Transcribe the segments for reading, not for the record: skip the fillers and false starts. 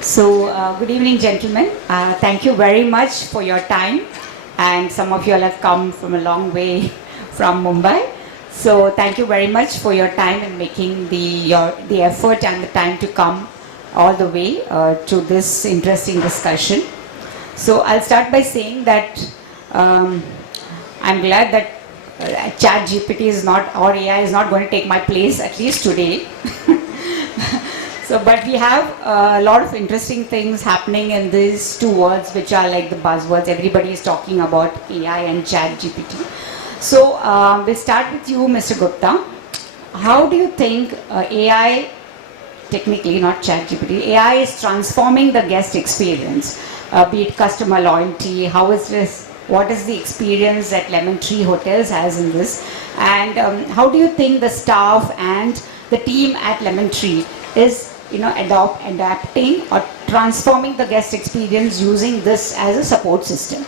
So, good evening, gentlemen. Thank you very much for your time. And some of you all have come from a long way from Mumbai. So, thank you very much for your time and making the effort and the time to come all the way to this interesting discussion. So, I'll start by saying that I'm glad that Chat GPT is not, or AI is not going to take my place, at least today. So, but we have a lot of interesting things happening in these two words, which are like the buzzwords. Everybody is talking about AI and Chat GPT. So, we'll start with you, Mr. Gupta. How do you think AI, technically not Chat GPT, AI is transforming the guest experience, be it customer loyalty? How is this? What is the experience that Lemon Tree Hotels has in this? And how do you think the staff and the team at Lemon Tree is adapting or transforming the guest experience using this as a support system?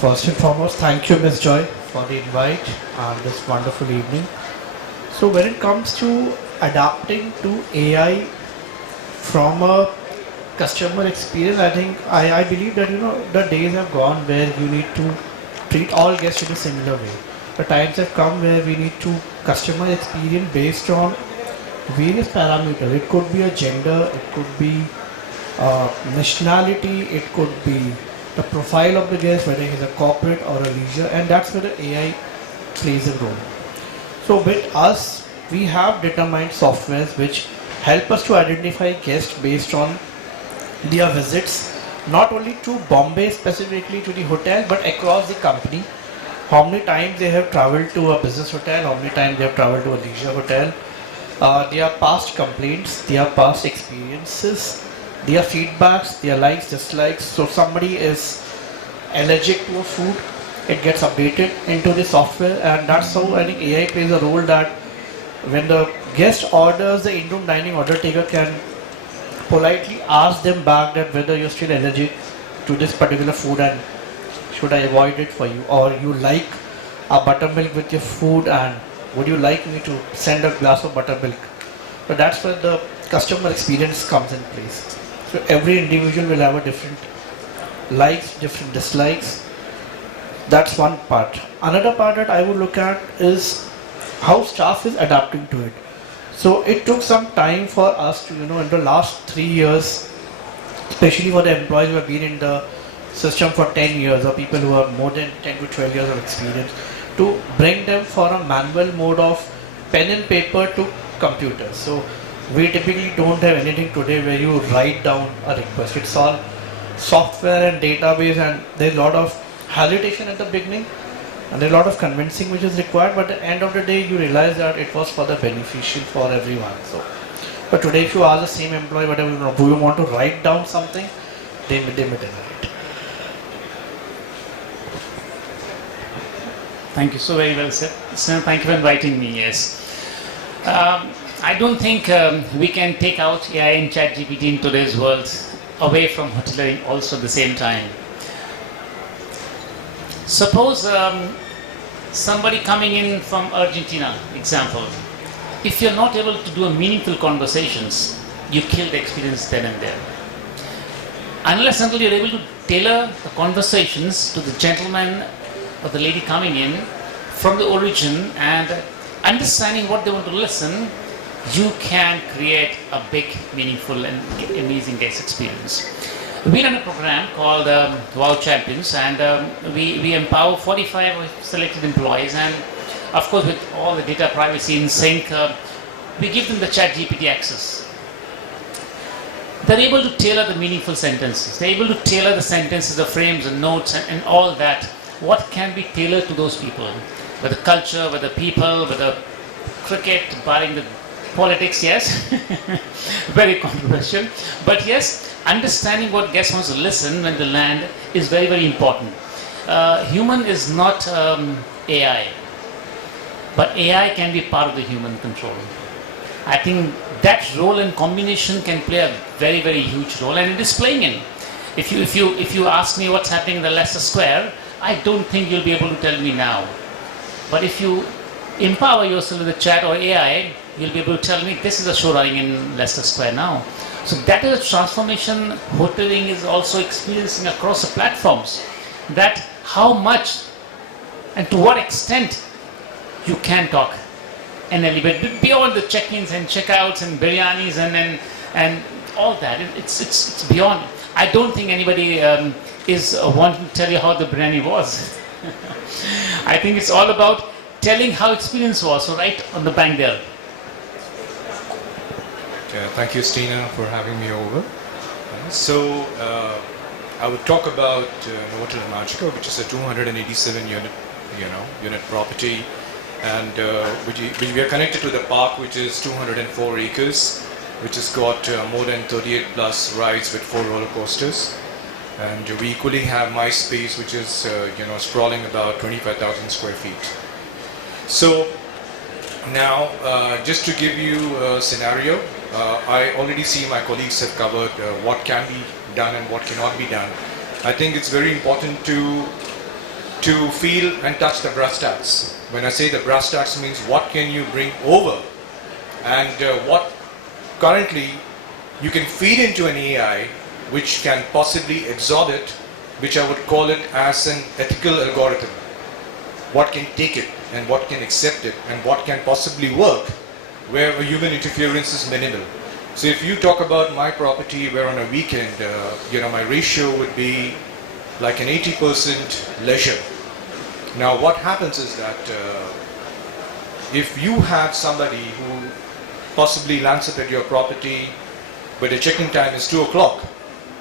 First and foremost, thank you, Ms. Joy, for the invite and this wonderful evening. So when it comes to adapting to AI from a customer experience, I believe that the days have gone where you need to treat all guests in a similar way. The times have come where we need to customer experience based on various parameters. It could be a gender, it could be nationality, it could be the profile of the guest, whether he's a corporate or a leisure, and that's where the AI plays a role. So with us, we have determined softwares which help us to identify guests based on their visits, not only to Bombay specifically to the hotel, but across the company. How many times they have traveled to a business hotel, how many times they have traveled to a leisure hotel, their past complaints, their past experiences, their feedbacks, their likes, dislikes. So somebody is allergic to a food, it gets updated into the software, and that's how I think AI plays a role, that when the guest orders, the in-room dining order taker can politely ask them back that whether you're still allergic to this particular food and should I avoid it for you, or you like a buttermilk with your food and would you like me to send a glass of buttermilk? So that's where the customer experience comes in place. So every individual will have a different likes, different dislikes. That's one part. Another part that I would look at is how staff is adapting to it. So it took some time for us to, in the last 3 years, especially for the employees who have been in the system for 10 years or people who have more than 10 to 12 years of experience, to bring them for a manual mode of pen and paper to computers. So we typically don't have anything today where you write down a request. It's all software and database, and there's a lot of hesitation at the beginning and there's a lot of convincing which is required, but at the end of the day you realize that it was for the beneficial for everyone. So, but today if you ask the same employee whatever, do you want to write down something, they may deny it. Thank you, so very well said. So thank you for inviting me, yes. I don't think we can take out AI and Chat GPT in today's world away from hoteliering also at the same time. Suppose somebody coming in from Argentina, example, if you're not able to do a meaningful conversations, you kill the experience then and there. Unless until you're able to tailor the conversations to the gentleman or the lady coming in from the origin and understanding what they want to listen, you can create a big, meaningful and amazing guest experience. We run a program called WOW Champions, and we empower 45 selected employees, and of course with all the data privacy in sync, we give them the Chat GPT access. They're able to tailor the meaningful sentences. They're able to tailor the sentences, the frames, and notes, and all that. What can be tailored to those people? Whether culture, whether people, whether cricket, barring the politics, yes, very controversial. But yes, understanding what guests wants to listen when they land is very, very important. Human is not AI, but AI can be part of the human control. I think that role and combination can play a very, very huge role, and it is playing in. If you ask me what's happening in the Leicester Square, I don't think you'll be able to tell me now. But if you empower yourself with the chat or AI, you'll be able to tell me this is a show running in Leicester Square now. So that is a transformation hoteling is also experiencing across the platforms. That how much and to what extent you can talk and elevate beyond the check-ins and check-outs and biryanis and all that. It's beyond. I don't think anybody is wanting to tell you how the biryani was. I think it's all about telling how experience was. So right on the bank there. Thank you, Stina, for having me over. So I would talk about Novotel Imagica, which is a 287 unit property, and which we are connected to the park, which is 204 acres, which has got more than 38 plus rides with 4 roller coasters. And we equally have my space, which is sprawling about 25,000 square feet. So now, just to give you a scenario, I already see my colleagues have covered what can be done and what cannot be done. I think it's very important to feel and touch the brass tacks. When I say the brass tacks means what can you bring over and what currently you can feed into an AI which can possibly absorb it, which I would call it as an ethical algorithm. What can take it and what can accept it and what can possibly work where a human interference is minimal. So if you talk about my property where on a weekend, my ratio would be like an 80% leisure. Now what happens is that if you have somebody who possibly lands up at your property but the check-in time is 2 o'clock,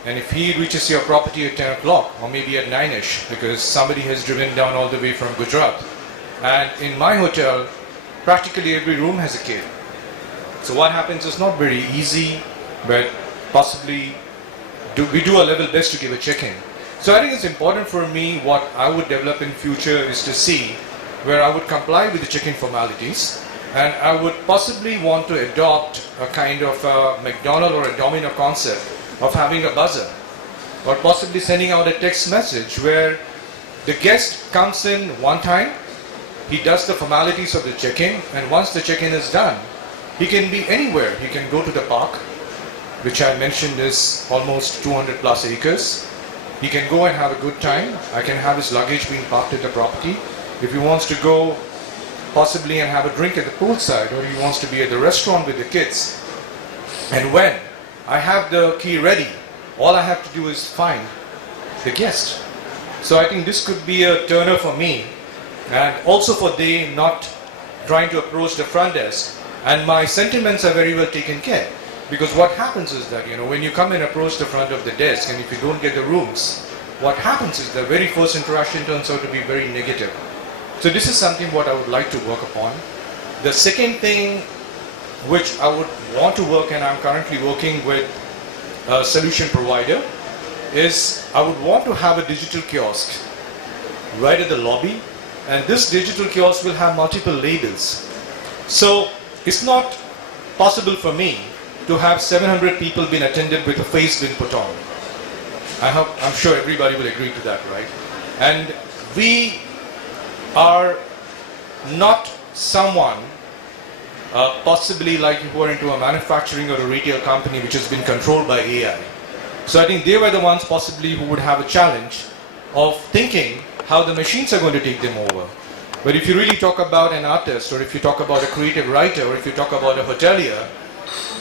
and if he reaches your property at 10 o'clock or maybe at 9ish because somebody has driven down all the way from Gujarat, and in my hotel practically every room has a cave. So what happens is not very easy, but possibly we do our level best to give a check-in. So I think it's important for me what I would develop in future is to see where I would comply with the check-in formalities, and I would possibly want to adopt a kind of a McDonald's or a Domino concept of having a buzzer, or possibly sending out a text message where the guest comes in one time, he does the formalities of the check-in, and once the check-in is done, he can be anywhere. He can go to the park, which I mentioned is almost 200 plus acres. He can go and have a good time. I can have his luggage being parked at the property. If he wants to go possibly and have a drink at the poolside, or he wants to be at the restaurant with the kids, and when I have the key ready, all I have to do is find the guest. So I think this could be a turner for me, and also for they not trying to approach the front desk. And my sentiments are very well taken care, because what happens is that when you come and approach the front of the desk, and if you don't get the rooms, what happens is the very first interaction turns out to be very negative. So this is something what I would like to work upon. The second thing which I would want to work, and I'm currently working with a solution provider, is I would want to have a digital kiosk right at the lobby, and this digital kiosk will have multiple labels. So it's not possible for me to have 700 people being attended with a face being put on. I'm sure everybody will agree to that, right? And we are not someone possibly like who are into a manufacturing or a retail company which has been controlled by AI. So I think they were the ones possibly who would have a challenge of thinking how the machines are going to take them over. But if you really talk about an artist, or if you talk about a creative writer, or if you talk about a hotelier,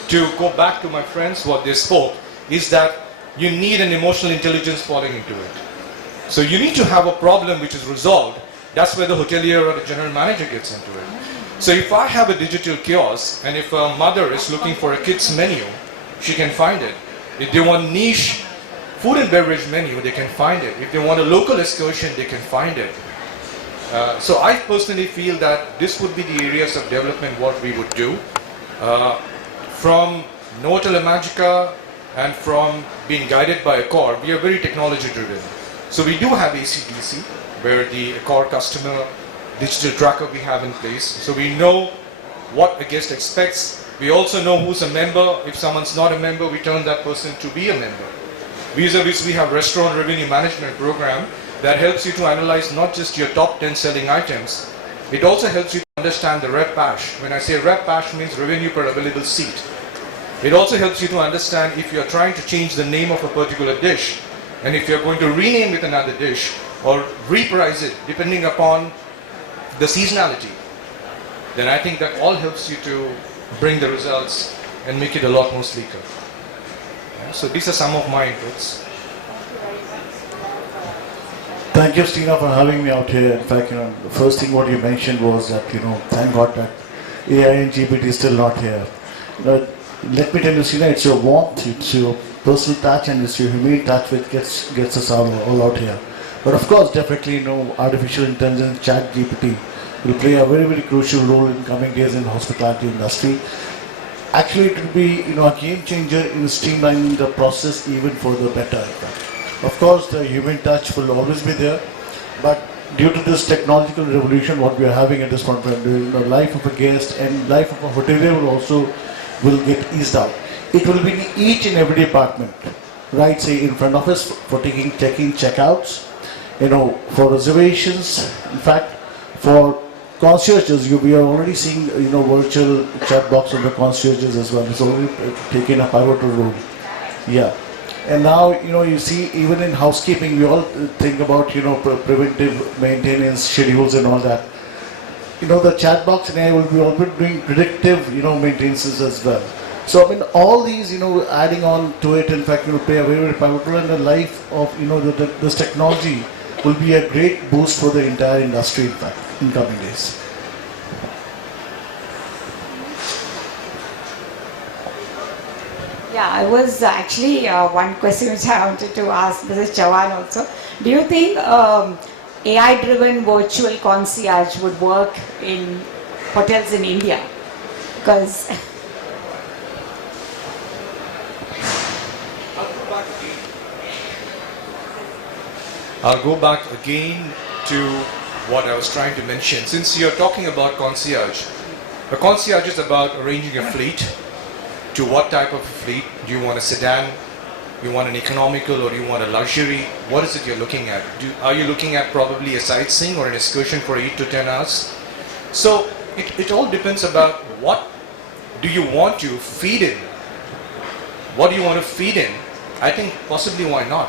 to go back to my friends what they spoke, is that you need an emotional intelligence falling into it. So you need to have a problem which is resolved. That's where the hotelier or the general manager gets into it. So if I have a digital kiosk, and if a mother is looking for a kid's menu, she can find it. If they want niche food and beverage menu, they can find it. If they want a local excursion, they can find it. So I personally feel that this would be the areas of development what we would do. From Novotel Imagica and from being guided by Accor, we are very technology driven. So we do have ACDC, where the Accor customer digital tracker we have in place. So we know what a guest expects. We also know who's a member. If someone's not a member, we turn that person to be a member. Vis-a-vis, we have restaurant revenue management program that helps you to analyze not just your top 10 selling items, It also helps you to understand the RevPASH. When I say RevPASH means revenue per available seat. It also helps you to understand if you are trying to change the name of a particular dish, and if you're going to rename it another dish or reprice it depending upon the seasonality, then I think that all helps you to bring the results and make it a lot more sleeker. Yeah, so these are some of my inputs. Thank you, Stina, for having me out here. In fact, the first thing what you mentioned was that, thank God that AI and GPT is still not here. Let me tell you, Stina, it's your warmth, it's your personal touch, and it's your humane touch which gets us all out here. But of course, definitely, artificial intelligence, Chat GPT will play a very, very crucial role in coming days in the hospitality industry. Actually, it will be, a game changer in streamlining the process even further better. In fact. Of course, the human touch will always be there, but due to this technological revolution, what we are having at this point, the life of a guest and life of a hotelier will get eased out. It will be in each and every department, right? Say in front of us for taking check-in, check-outs, for reservations. In fact, for concierges, we are already seeing virtual chat box on the concierges as well. It's already taken a pivotal role. Yeah. And now, you see, even in housekeeping, we all think about, preventive maintenance schedules and all that. The chat box and AI will be already doing predictive, maintenances as well. So, all these, adding on to it, in fact, will play a very, very pivotal role in the life of, this technology will be a great boost for the entire industry, in fact, in coming days. Yeah, I was actually one question which I wanted to ask Mrs. Chavan also. Do you think AI-driven virtual concierge would work in hotels in India? Because I'll go back again to what I was trying to mention. Since you're talking about concierge, a concierge is about arranging a fleet. To what type of fleet? Do you want a sedan? You want an economical, or you want a luxury? What is it you're looking at? Are you looking at probably a sightseeing or an excursion for 8 to 10 hours? So it all depends about what do you want to feed in. What do you want to feed in? I think possibly why not?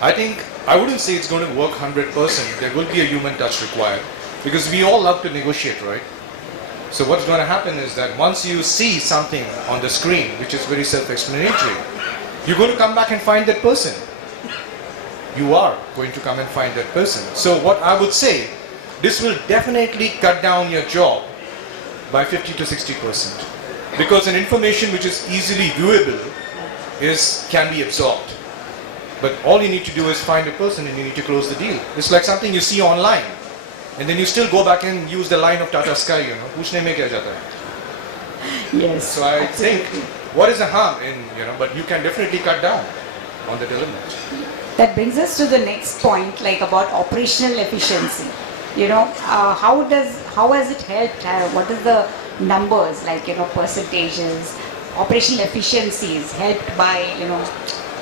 I wouldn't say it's going to work 100%. There will be a human touch required because we all love to negotiate, right? So what's going to happen is that once you see something on the screen, which is very self-explanatory, you're going to come back and find that person. You are going to come and find that person. So what I would say, this will definitely cut down your job by 50 to 60%. Because an information which is easily viewable can be absorbed. But all you need to do is find a person and you need to close the deal. It's like something you see online. And then you still go back and use the line of Tata Sky, Puchne mein kya jata hai? yes. So I think, what is the harm in, but you can definitely cut down on that element. That brings us to the next point, like about operational efficiency. How has it helped? What are the numbers, like, percentages, operational efficiencies helped by,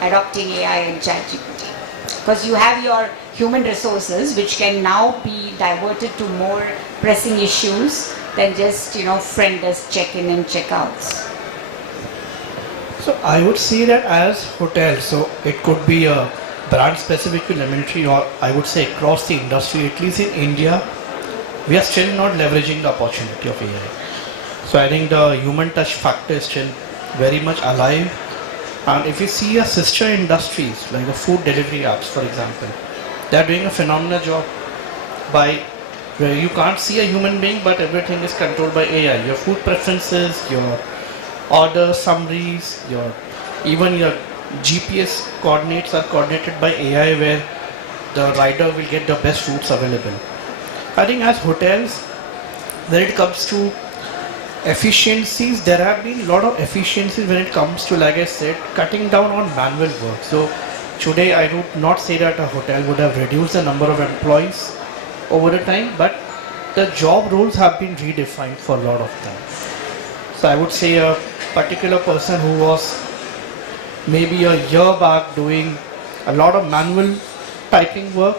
adopting AI and Chat GPT? Because you have your human resources which can now be diverted to more pressing issues than just, front desk check-in and check-outs. So I would say that as hotels, so it could be a brand specific to Lemon Tree, or I would say across the industry, at least in India, we are still not leveraging the opportunity of AI. So I think the human touch factor is still very much alive. And if you see a sister industries like the food delivery apps, for example, they are doing a phenomenal job by where you can't see a human being, but everything is controlled by AI. Your food preferences, your order summaries, even your GPS coordinates are coordinated by AI, where the rider will get the best routes available. I think as hotels, when it comes to efficiencies, there have been a lot of efficiencies when it comes to, like I said, cutting down on manual work. So today I would not say that a hotel would have reduced the number of employees over the time, but the job roles have been redefined for a lot of them. So I would say a particular person who was maybe a year back doing a lot of manual typing work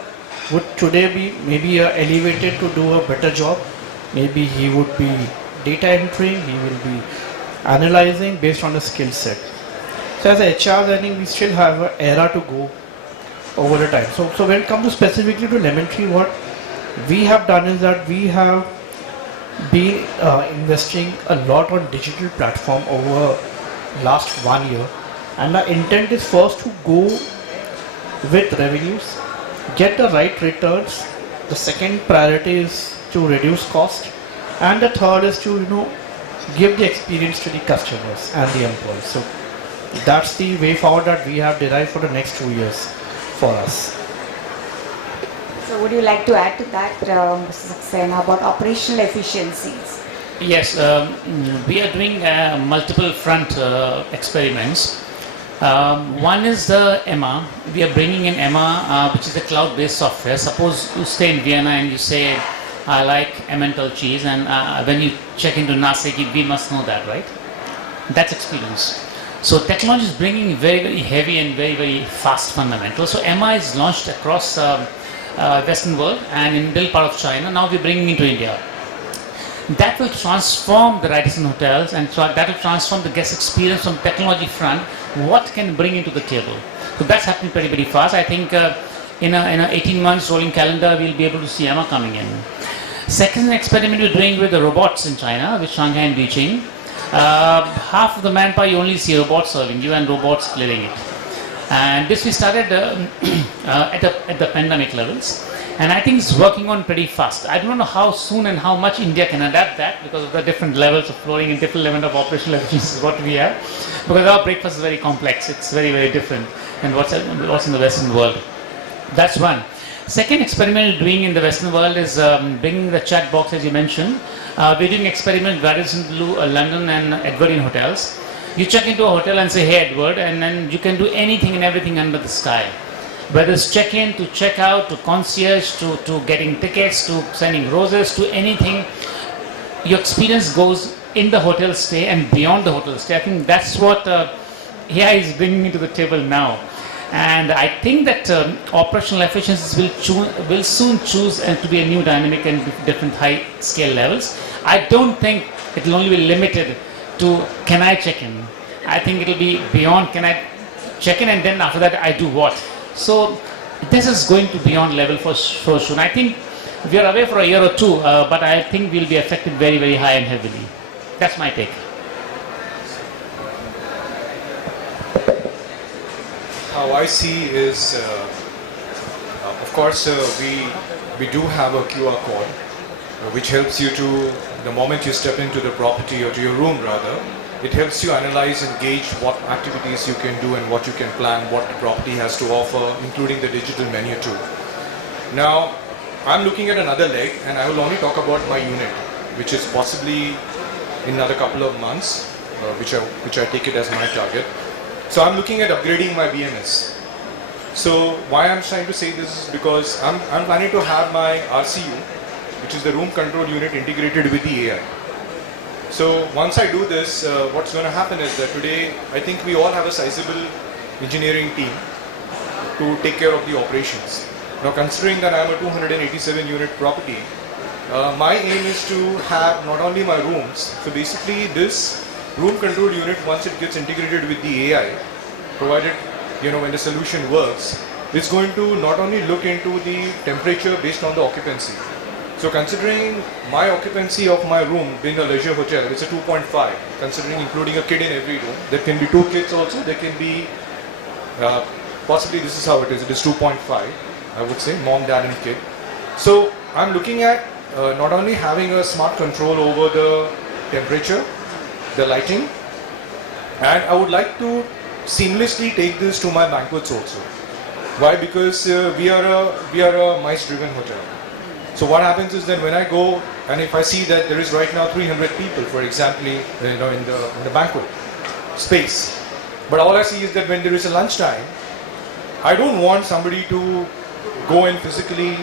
would today be maybe elevated to do a better job Maybe he would be data entering, he will be analyzing based on the skill set. So as a HR learning, we still have an era to go over the time. So when it comes to specifically to lemon tree, what we have done is that we have been investing a lot on digital platform over last 1 year, and the intent is first to go with revenues, get the right returns. The second priority is to reduce cost, and the third is to give the experience to the customers and the employees. So that's the way forward that we have derived for the next 2 years for us. So would you like to add to that, Mr. Saxena, about operational efficiencies? Yes, we are doing multiple front experiments. One is the Emma. We are bringing in Emma, which is a cloud-based software. Suppose you stay in Vienna and you say, I like Emmental cheese, and when you check into Nasik, we must know that, right? That's experience. So technology is bringing very, very heavy and very, very fast fundamentals. So Emma is launched across Western world and in middle part of China. Now we're bringing into India. That will transform the Radisson hotels, and so that will transform the guest experience from technology front. What can bring into the table? So that's happening pretty, very fast. I think in a 18 months rolling calendar, we'll be able to see Emma coming in. Second experiment we're doing with the robots in China, with Shanghai and Beijing. Half of the manpower you only see robots serving you and robots clearing it. And this we started at the pandemic levels, and I think it's working on pretty fast. I don't know how soon and how much India can adapt that, because of the different levels of flooring and different level of operational efficiency is what we have. Because our breakfast is very complex, it's very, very different than what's in the Western world. That's one. Second experiment we're doing in the Western world is bringing the chat box, as you mentioned. We're doing experiment Radisson Blue, London and Edward in hotels. You check into a hotel and say, hey Edward, and then you can do anything and everything under the sky. Whether it's check-in to check-out to concierge to getting tickets to sending roses to anything, your experience goes in the hotel stay and beyond the hotel stay. I think that's what AI is bringing to the table now. And I think that operational efficiencies will soon choose to be a new dynamic and different high scale levels. I don't think it will only be limited to can I check in. I think it will be beyond can I check in and then after that I do what. So this is going to beyond level for sure. And I think we are away for a year or two, but I think we'll be affected very, very high and heavily. That's my take. How I see is, of course, we do have a QR code, which helps you to, the moment you step into the property or to your room rather, it helps you analyze and gauge what activities you can do and what you can plan, what the property has to offer, including the digital menu too. Now, I'm looking at another leg, and I will only talk about my unit, which is possibly in another couple of months, which I take it as my target. So I'm looking at upgrading my BMS. So why I'm trying to say this is because I'm planning to have my RCU, which is the room control unit, integrated with the AI. So once I do this, what's going to happen is that today I think we all have a sizable engineering team to take care of the operations. Now considering that I'm a 287 unit property, my aim is to have not only my rooms, so basically this room control unit, once it gets integrated with the AI, provided when the solution works, it's going to not only look into the temperature based on the occupancy. So considering my occupancy of my room being a leisure hotel, it's a 2.5, considering including a kid in every room. There can be 2 kids also, there can be, possibly this is how it is 2.5, I would say, mom, dad and kid. So I'm looking at not only having a smart control over the temperature, the lighting, and I would like to seamlessly take this to my banquets also. Why? Because we are a mice-driven hotel. So what happens is that when I go and if I see that there is right now 300 people, for example, in the banquet space, but all I see is that when there is a lunchtime, I don't want somebody to go and physically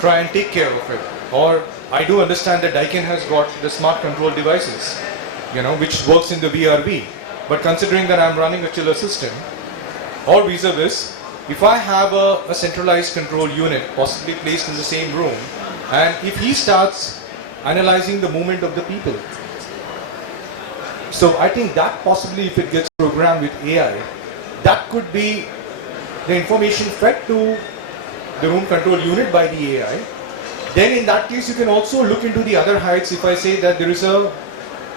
try and take care of it. Or I do understand that Daikin has got the smart control devices, which works in the VRV. But considering that I'm running a chiller system, or vis-a-vis, if I have a centralized control unit possibly placed in the same room, and if he starts analyzing the movement of the people. So I think that possibly, if it gets programmed with AI, that could be the information fed to the room control unit by the AI. Then in that case, you can also look into the other heights. If I say that there is a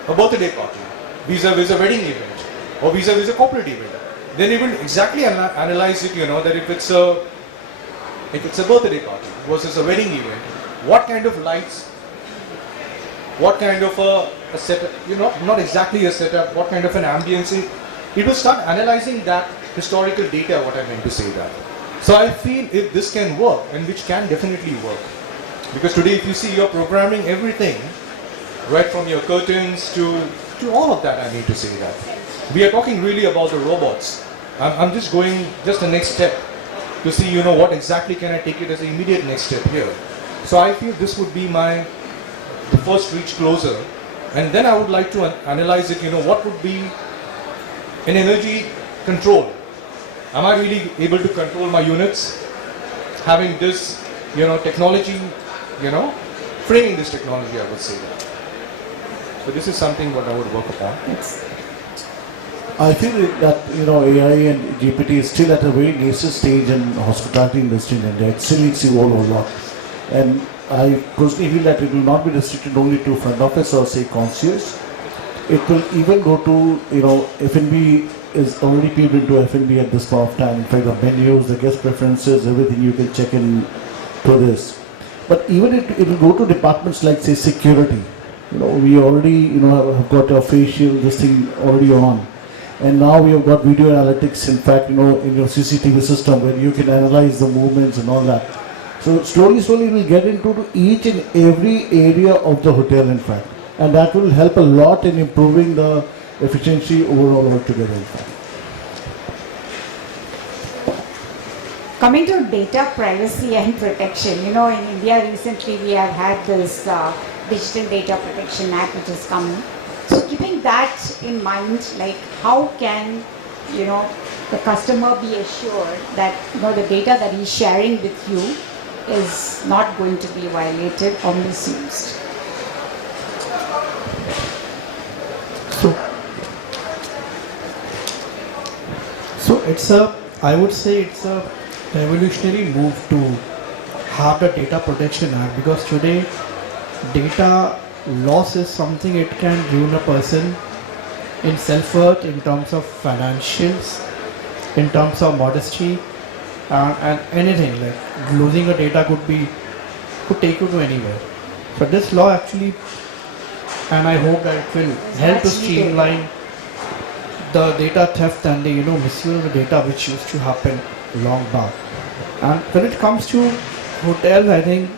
birthday party, vis-a-vis a wedding event, or vis-a-vis a corporate event, then it will exactly analyze it, that if it's a birthday party versus a wedding event, what kind of lights, what kind of a setup, not exactly a setup, what kind of an ambience, it will start analyzing that historical data, what I meant to say that. So I feel if this can work, and which can definitely work, because today if you see, you're programming everything, right from your curtains to all of that, I need to say that. We are talking really about the robots. I'm just going the next step to see, what exactly can I take it as an immediate next step here. So I feel this would be the first reach closer, and then I would like to analyze it, what would be an energy control. Am I really able to control my units? Having this, technology, framing this technology, I would say that. So this is something what I would work upon. I feel that AI and GPT is still at a very nascent stage in hospitality industry in India. It still needs to evolve a lot, and I personally feel that it will not be restricted only to front office or say concierge. It will even go to F&B is already peeled into F&B at this point of time. In fact, the menus, the guest preferences, everything you can check in to this. But even it will go to departments like say security. We already have got a facial this thing already on. And now we have got video analytics, in fact, in your CCTV system where you can analyze the movements and all that. So slowly we will get into each and every area of the hotel, in fact. And that will help a lot in improving the efficiency overall altogether, in fact. Coming to data privacy and protection, in India recently we have had this Digital Data Protection Act which is coming. So keeping that in mind, like how can, the customer be assured that, the data that he's sharing with you is not going to be violated or misused? So I would say it's a revolutionary move to have the Data Protection Act, because today data loss is something it can ruin a person in self-worth, in terms of financials, in terms of modesty, and anything. Like losing a data could take you to anywhere. So this law actually, and I hope that it will help to streamline the data theft and the misuse of the data which used to happen long back. And when it comes to hotels, I think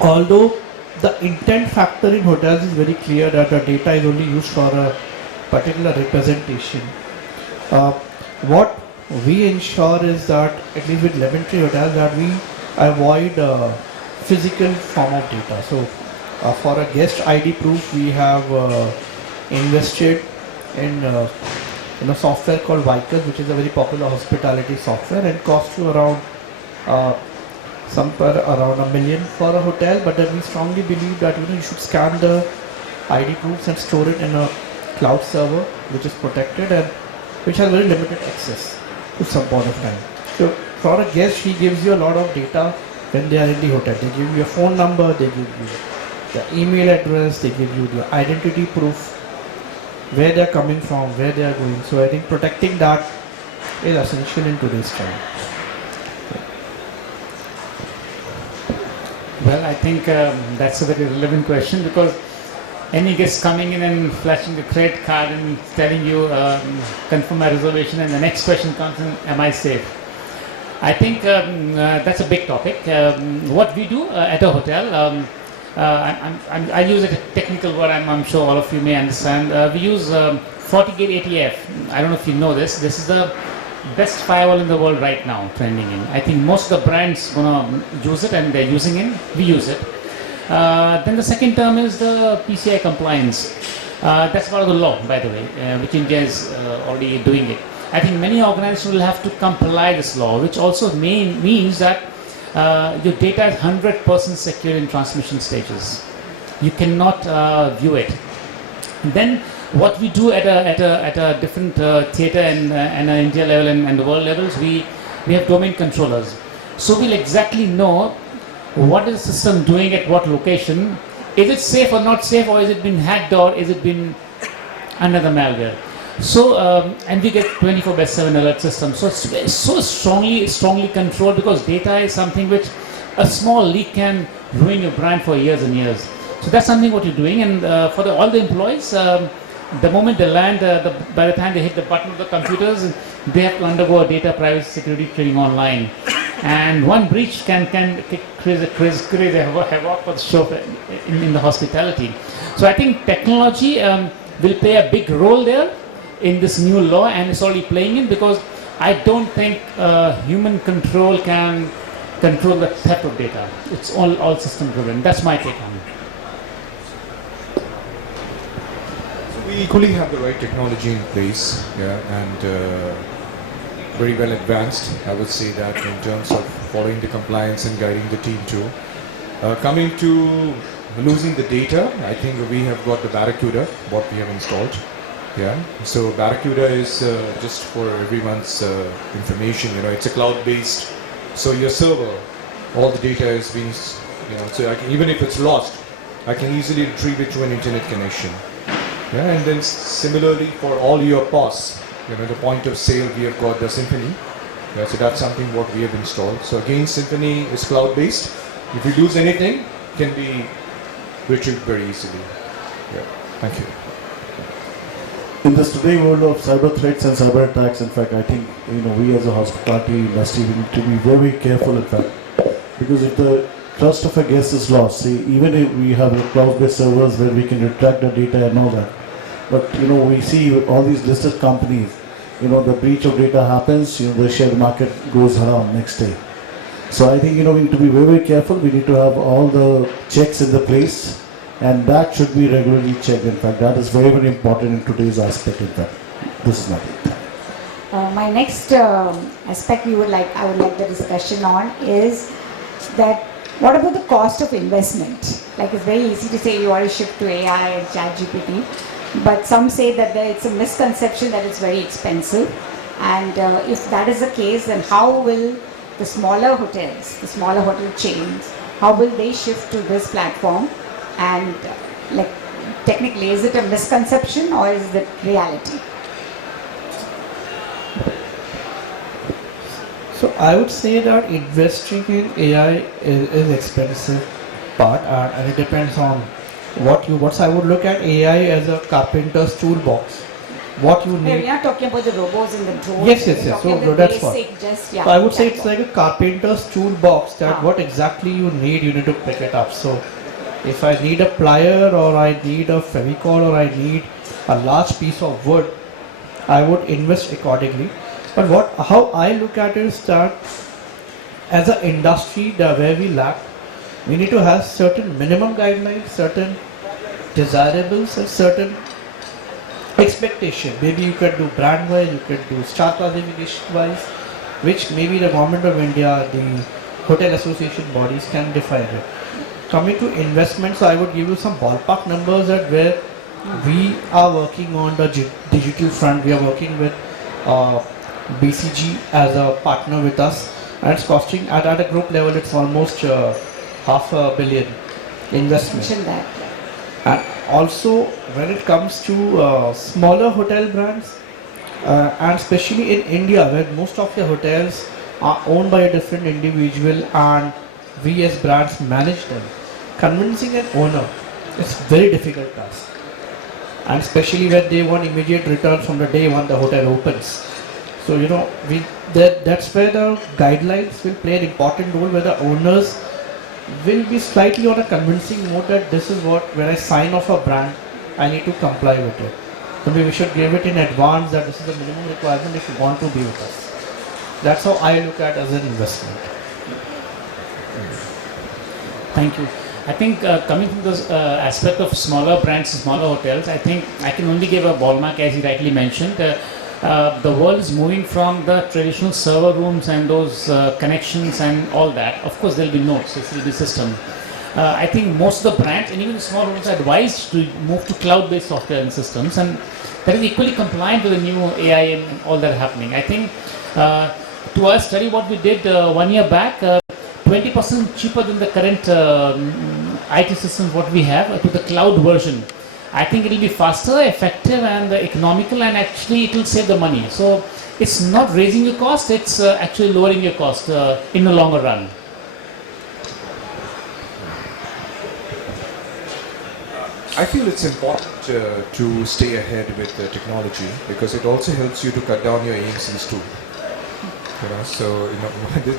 although the intent factor in hotels is very clear that the data is only used for a particular representation, what we ensure is that, at least with Lemon Tree Hotels, that we avoid physical form of data. So for a guest ID proof, we have invested in software called WOHXpo, which is a very popular hospitality software, and costs you around somewhere around $1 million for a hotel. But then we strongly believe that you should scan the ID proofs and store it in a cloud server which is protected and which has very limited access to some point of time. So for a guest, he gives you a lot of data when they are in the hotel. They give you a phone number, they give you the email address, they give you the identity proof, where they are coming from, where they are going. So I think protecting that is essential in today's time. Well, I think that's a very relevant question, because any guest coming in and flashing the credit card and telling you confirm my reservation, and the next question comes in, am I safe? I think that's a big topic. What we do at a hotel, I use a technical word, I'm sure all of you may understand. We use FortiGate ATF. I don't know if you know this. This is the best firewall in the world right now, trending in. I think most of the brands gonna use it, and they're using it. We use it. Then the second term is the PCI compliance. That's part of the law, by the way, which India is already doing it. I think many organizations will have to comply this law, which also means that your data is 100% secure in transmission stages. you cannot view it. Then what we do at a different theatre and India level and the world levels, we have domain controllers. So we'll exactly know what is the system doing at what location. Is it safe or not safe, or is it been hacked, or is it been under the malware? So and we get 24/7 alert system. So it's so strongly controlled, because data is something which a small leak can ruin your brand for years and years. So that's something what you're doing, and for all the employees, the moment they land, by the time they hit the button of the computers, they have to undergo a data privacy security training online. And one breach can create a havoc for the show in the hospitality. So I think technology will play a big role there in this new law, and it's already playing in, because I don't think human control can control the theft of data. It's all system driven. That's my take on it. We equally have the right technology in place, and very well advanced, I would say that, in terms of following the compliance and guiding the team too. Coming to losing the data, I think we have got the Barracuda, what we have installed. So Barracuda is just for everyone's information, it's a cloud-based. So your server, all the data is being, so even if it's lost, I can easily retrieve it through an internet connection. And then similarly for all your POS, the point of sale, we have got the Symphony. So that's something what we have installed. So again, Symphony is cloud-based. If you lose anything, it can be retrieved very easily. Thank you. In this today world of cyber threats and cyber attacks, in fact, I think we as a hospitality industry we need to be very careful, in fact, because if the trust of a guest is lost, see, even if we have cloud-based servers where we can retract the data and all that, but we see all these listed companies, the breach of data happens, the share market goes around next day. So I think we need to be very, very careful. We need to have all the checks in the place, and that should be regularly checked. In fact, that is very, very important in today's aspect. In fact, this is not it. My next aspect I would like the discussion on is that what about the cost of investment? Like, it's very easy to say you want to shift to AI and Chat GPT, but some say that it's a misconception that it's very expensive. And if that is the case, then how will the smaller hotels, the smaller hotel chains, how will they shift to this platform? And technically, is it a misconception or is it reality? So I would say that investing in AI is expensive part, and it depends on what I would look at AI as a carpenter's toolbox. What you need. We are talking about the robots and the drones. Yes. So that's what. So I would say it's like a carpenter's toolbox, that what exactly you need to pick it up. So if I need a plier, or I need a Fevicol, or I need a large piece of wood, I would invest accordingly. But how I look at it is that as an industry where we lack, we need to have certain minimum guidelines, certain desirables, and certain expectation. Maybe you can do brand wise, you can do star classification wise, which maybe the government of India, the hotel association bodies can define it. Coming to investments, I would give you some ballpark numbers at where we are working on the digital front. We are working with BCG as a partner with us, and it's costing at a group level, it's almost $500 million investment. Mention that. And also when it comes to smaller hotel brands, and especially in India, where most of the hotels are owned by a different individual and we as brands manage them, convincing an owner is very difficult task, and especially when they want immediate return from the day one the hotel opens. So that's where the guidelines will play an important role, where the owners will be slightly on a convincing mode that this is what, when I sign off a brand, I need to comply with it. So we should give it in advance that this is the minimum requirement if you want to be with us. That's how I look at it as an investment. Thank you. I think coming from this aspect of smaller brands, smaller hotels, I think I can only give a ballpark, as you rightly mentioned. The world is moving from the traditional server rooms and those connections and all that. Of course, there will be nodes, this will be system. I think most of the brands and even the small ones are advised to move to cloud-based software and systems, and that is equally compliant with the new AI and all that happening. I think to our study, what we did 1 year back, 20% cheaper than the current IT systems what we have to the cloud version. I think it will be faster, effective, and economical, and actually it will save the money. So it's not raising your cost; it's actually lowering your cost in the longer run. I feel it's important to stay ahead with the technology because it also helps you to cut down your AMCs too. You know, so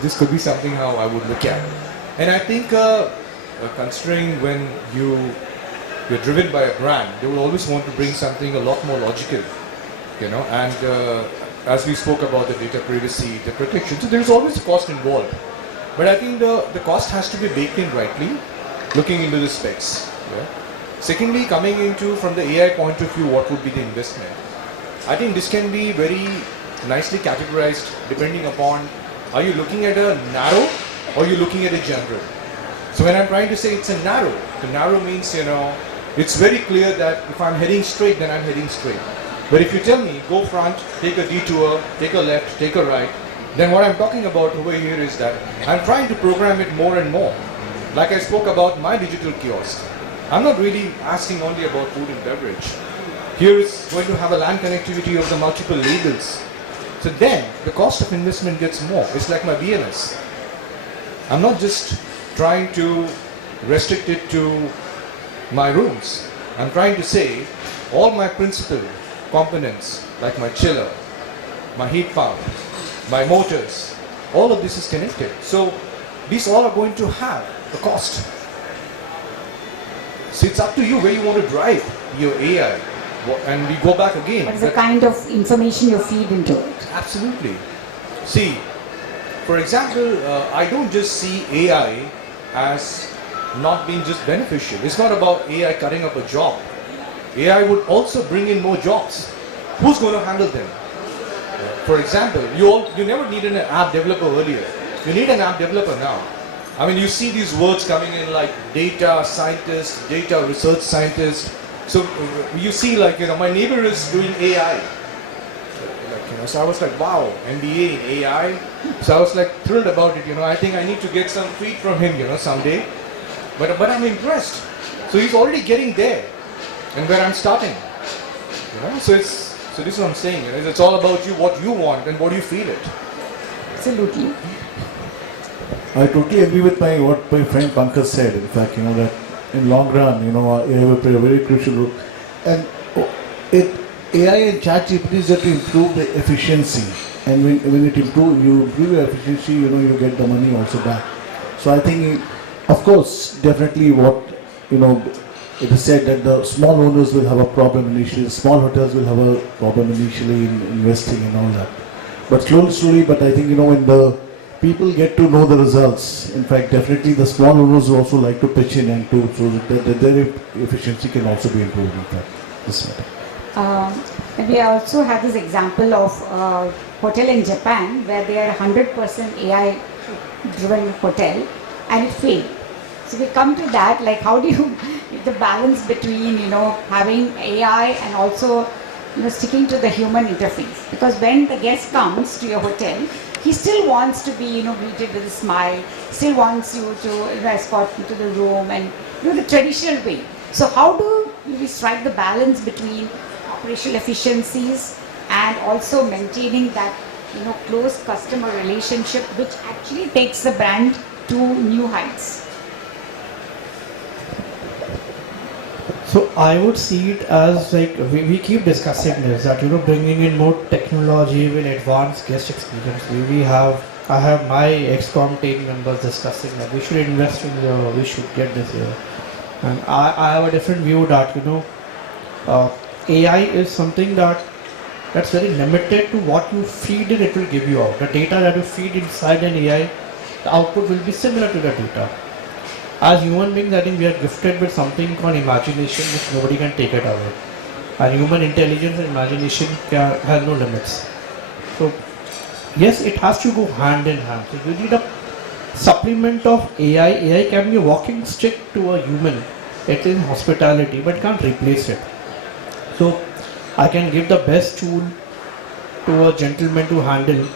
this could be something how I would look at. And I think considering when you're driven by a brand, they will always want to bring something a lot more logical. You know, and as we spoke about the data privacy, the protection, so there's always a cost involved. But I think the cost has to be baked in rightly, looking into the specs. Yeah? Secondly, coming into from the AI point of view, what would be the investment? I think this can be very nicely categorized depending upon are you looking at a narrow or you looking at a general. So when I'm trying to say it's a narrow, the narrow means, you know, it's very clear that if I'm heading straight, then I'm heading straight. But if you tell me, go front, take a detour, take a left, take a right, then what I'm talking about over here is that I'm trying to program it more and more. Like I spoke about my digital kiosk. I'm not really asking only about food and beverage. Here is going to have a LAN connectivity of the multiple labels. So then the cost of investment gets more. It's like my BMS. I'm not just trying to restrict it to my rooms. I'm trying to say all my principal components like my chiller, my heat pump, my motors, all of this is connected. So these all are going to have a cost. So it's up to you where you want to drive your AI. And we go back again. What is the kind of information you feed into it? Absolutely. See, for example, I don't just see AI as not being just beneficial. It's not about AI cutting up a job. AI would also bring in more jobs. Who's going to handle them? For example, you never needed an app developer earlier. You need an app developer now. I mean, you see these words coming in like data scientist, data research scientist. So you see, like, you know, my neighbor is doing AI. Like, you know, so I was like, wow, MBA in AI. So I was like thrilled about it. You know, I think I need to get some tweet from him, you know, someday. But I'm impressed. So he's already getting there, and where I'm starting. You know, so this is what I'm saying. You know, it's all about you, what you want, and what you feel it. Absolutely. I totally agree with what my friend Pankaj said. In fact, you know, that in long run, you know, AI will play a very crucial role. And AI and Chat GPT is there to improve the efficiency. And when you improve your efficiency, you know, you get the money also back. So I think, of course, definitely what, you know, it is said that the small owners will have a problem initially, the small hotels will have a problem initially in investing and all that. But slowly, but I think, you know, when the people get to know the results, in fact, definitely the small owners will also like to pitch in and to, so that their efficiency can also be improved, in fact, this matter. Maybe I also had this example of a hotel in Japan where they are 100% AI driven hotel and it failed. So we come to that, like how do you, the balance between, you know, having AI and also, you know, sticking to the human interface. Because when the guest comes to your hotel, he still wants to be, you know, greeted with a smile, still wants you to, you know, escort him to the room and, you know, the traditional way. So how do we strike the balance between operational efficiencies and also maintaining that, you know, close customer relationship which actually takes the brand to new heights? So I would see it as like we keep discussing this, that, you know, bringing in more technology will advance guest experience. I have my ex-com team members discussing that we should invest in here, we should get this here. And I have a different view that, you know, AI is something that's very limited to what you feed it will give you out. The data that you feed inside an AI, the output will be similar to the data. As human beings, I think we are gifted with something called imagination which nobody can take it away. And human intelligence and imagination has no limits. So yes, it has to go hand in hand. So you need a supplement of AI. AI can be a walking stick to a human. It is hospitality, but can't replace it. So I can give the best tool to a gentleman to handle,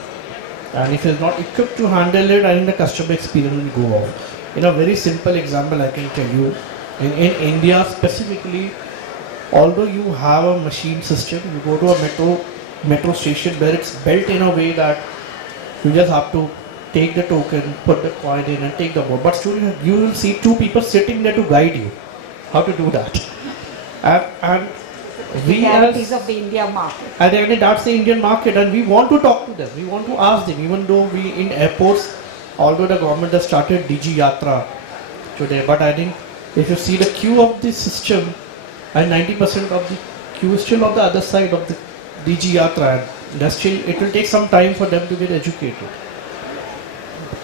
and if he's not equipped to handle it, I think the customer experience will go off. In a very simple example, I can tell you, in India specifically, although you have a machine system, you go to a metro station where it's built in a way that you just have to take the token, put the coin in and take the board. But still you will see two people sitting there to guide you how to do that. And we realities of the India market. at the end that's the Indian market, and we want to talk to them. We want to ask them, even though we in airports, although the government has started DG Yatra today, but I think if you see the queue of the system, and 90% of the queue is still on the other side of the DG Yatra, and that's still, it will take some time for them to get educated.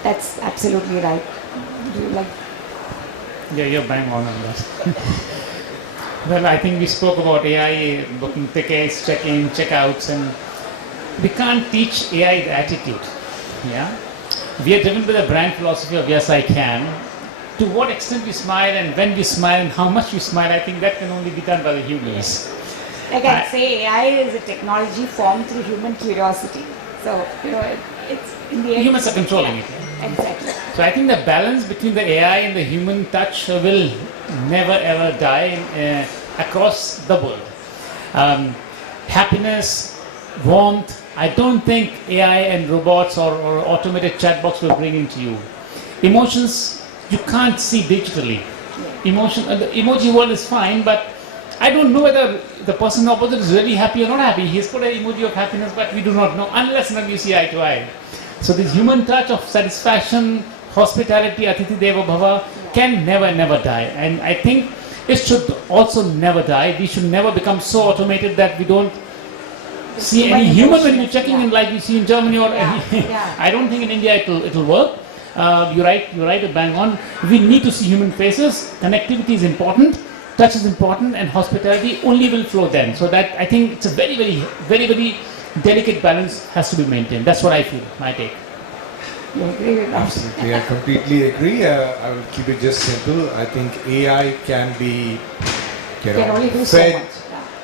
That's absolutely right. Do you like? Yeah, you're bang on that. Well, I think we spoke about AI, booking tickets, check-in, check-outs, and we can't teach AI the attitude. Yeah, we are driven by the brand philosophy of yes, I can. To what extent we smile and when we smile and how much we smile, I think that can only be done by the humans. Like I say, AI is a technology formed through human curiosity. So, it's in the end. Humans are controlling it. Exactly. So I think the balance between the AI and the human touch will never ever die across the world. Happiness, warmth, I don't think AI and robots or automated chatbots will bring into you. Emotions, you can't see digitally. The emoji world is fine, but I don't know whether the person opposite is really happy or not happy. He's put an emoji of happiness, but we do not know unless you see eye to eye. So this human touch of satisfaction, hospitality, Atithi Deva Bhava can never die. And I think it should also never die. We should never become so automated that we don't see any human when you're checking in, like we see in Germany or I don't think in India it'll work. You're right, bang on. We need to see human faces. Connectivity is important, touch is important, and hospitality only will flow then. So that I think it's a very delicate balance has to be maintained. That's what I feel, my take. You agree with us? Absolutely, I completely agree. I will keep it just simple. I think AI can be, Can only do so fed much.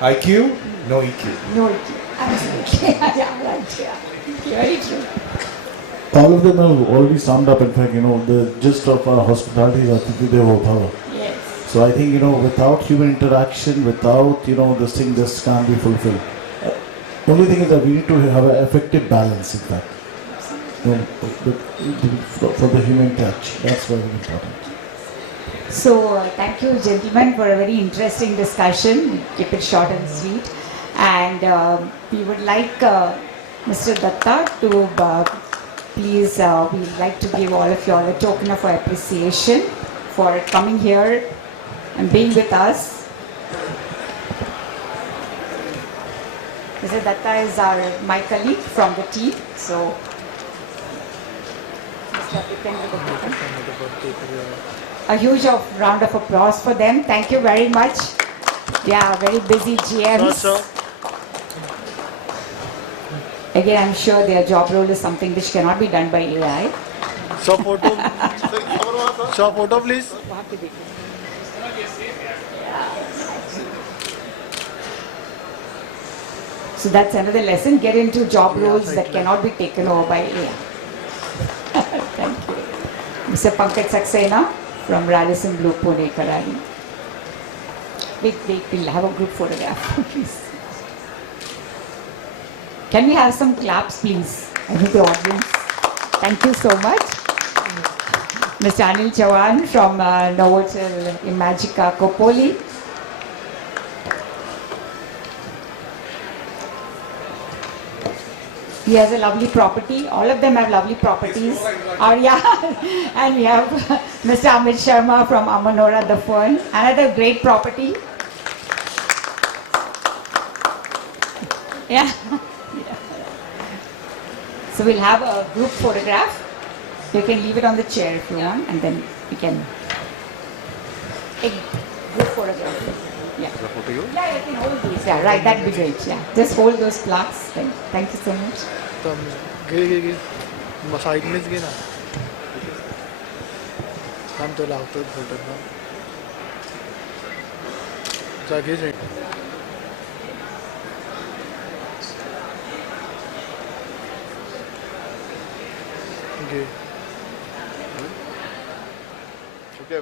Yeah. IQ, no EQ. No, absolutely. Yeah, right. Yeah. Very true. All of them have already summed up, in fact, the gist of our hospitality is Atithi Devo Bhava. Yes. So I think, without human interaction, without, this thing just can't be fulfilled. Only thing is that we need to have an effective balance, in fact. For the human touch. That's very important. So, thank you, gentlemen, for a very interesting discussion. Keep it short and sweet. And we would like Mr. Datta to please, we'd like to give all of you all a token of our appreciation for coming here and being with us. Mr. Datta is my colleague from the team. So, Mr. Bipendra, a huge round of applause for them. Thank you very much. Yeah, very busy GMs. Again, I'm sure their job role is something which cannot be done by AI. Shop photo. Shop photo, please. So that's another lesson. Get into job roles that cannot be taken over by AI. Thank you. Mr. Pankaj Saxena from Radisson, Pune, Kharadi. We'll have a group photograph, please. Can we have some claps, please? I think the audience. Thank you so much. Mr. Anil Chavan from Novotel, Imagica, Khopoli. He has a lovely property. All of them have lovely properties. And we have Mr. Amit Sharma from Amanora, the Fern. Another great property. Yeah. So we'll have a group photograph. You can leave it on the chair if you want, and then we can take group photograph. Yeah. Yeah, you can hold these. Yeah, right. That'd be great. Yeah. Just hold those plaques. Thank you so much. Side में गए ना थांब तो लावतो photo ना जागेच आहे घे ठीक आहे